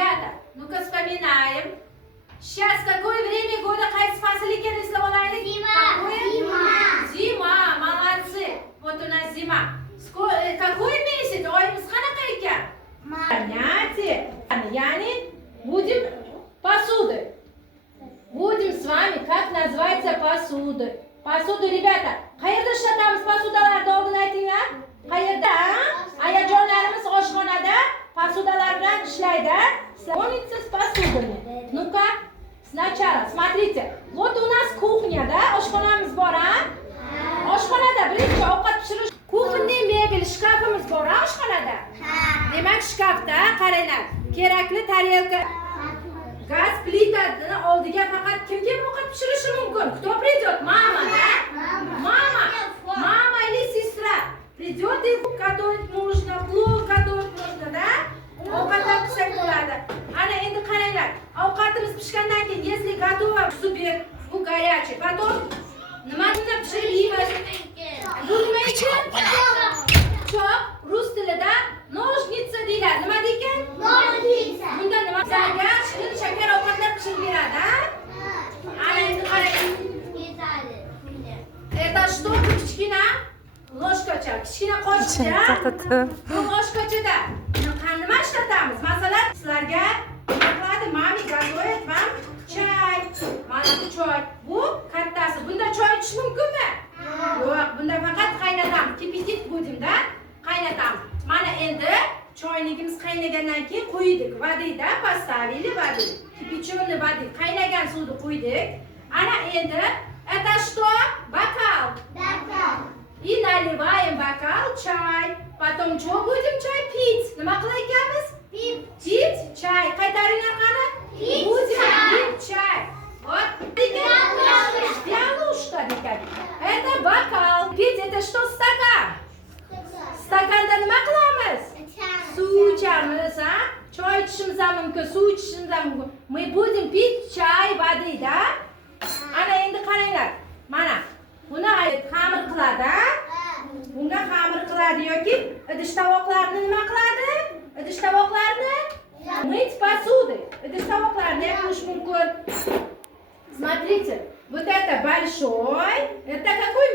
Ребята, ну-ка вспоминаем. Сейчас какое время года, qaysi fasl ekan eslab olaylik? Zima. Zima, молодцы. Вот у нас зима. Какой месяц? Oyimiz qanaqa ekan? Понятие. Yani будем посуды. Будем с вами, как называется посуды. Посуду, ребята, qayerda ishlatamiz posudalarni oldin aytinglar. Qayerda? Ayajonlarimiz oshxonada posudalar bilan ishlaydi. Помните с посудами? Ну-ка, сначала, смотрите. Вот у нас кухня, да? Oshxonamiz bor, ha? Oshxonada birinchi ovqat pishirish kухонный mebel, shkafimiz bor, ha, oshxonada? Demak, shkafda qaranglar, kerakli tarelka, gaz plitani oldiga faqat kim ovqat pishirishi mumkin? Кто придет? Мама, да? Мама или сестра придет и готовить нужно, плов готовить нужно, да? Ovqatlar pishsak bo'ladi. Ana endi qaranglar, ovqatimiz pishgandan keyin, если готово, супер, bu горячий. Потом nimani pishiramiz? Bu nima ekan? Choq, rus tilida nojniца deyiladi. Nima ekan? Nojniца. Bunda nima? Zargar, shirin, shakar ovqatlar pishirib beradi, ha? Ana endi qarang. Это что? Bu kichkina ложкacha, kichkina qoshiqcha. Bu ложкachada nima ishlatamiz? Masalan, sizlarga nima qiladi? Mami готовит вам чай. Mana bu choy. Bu kattasi. Bunda choy ichish mumkinmi? Yo'q, bunda faqat qaynatamiz. Kipitik budimda qaynatamiz. Mana endi choyligimiz qaynagandan keyin qo'ydik. Vadida поставили воду. Кипяченый воды. Qaynagan suvni qo'ydik. Ana endi это что? Бокал. И наливаем бокал чай. Потом что будем чай пить? Nima qilar ekanmiz? Пить чай. Qaytaringlar qani? Будем пить чай. Вот. Пиалушка degan. Это бокал. Пить это что? Стакан. Stakanda nima qilamiz? Suv ichamiz, ha? Choy ichishimiz ham mumkin, suv ichishimiz ham mumkin. Мы будем pить чай воды, да? Ana endi qaranglar. Mana buni xamir qiladi, ha? Bunda xamir qiladi yoki idish-tovoqlarni nima qiladi? Idish-tovoqlarni мыть посуды. Idish-tovoqlarni ham yuvish mumkin. Смотрите, вот это большой, это какой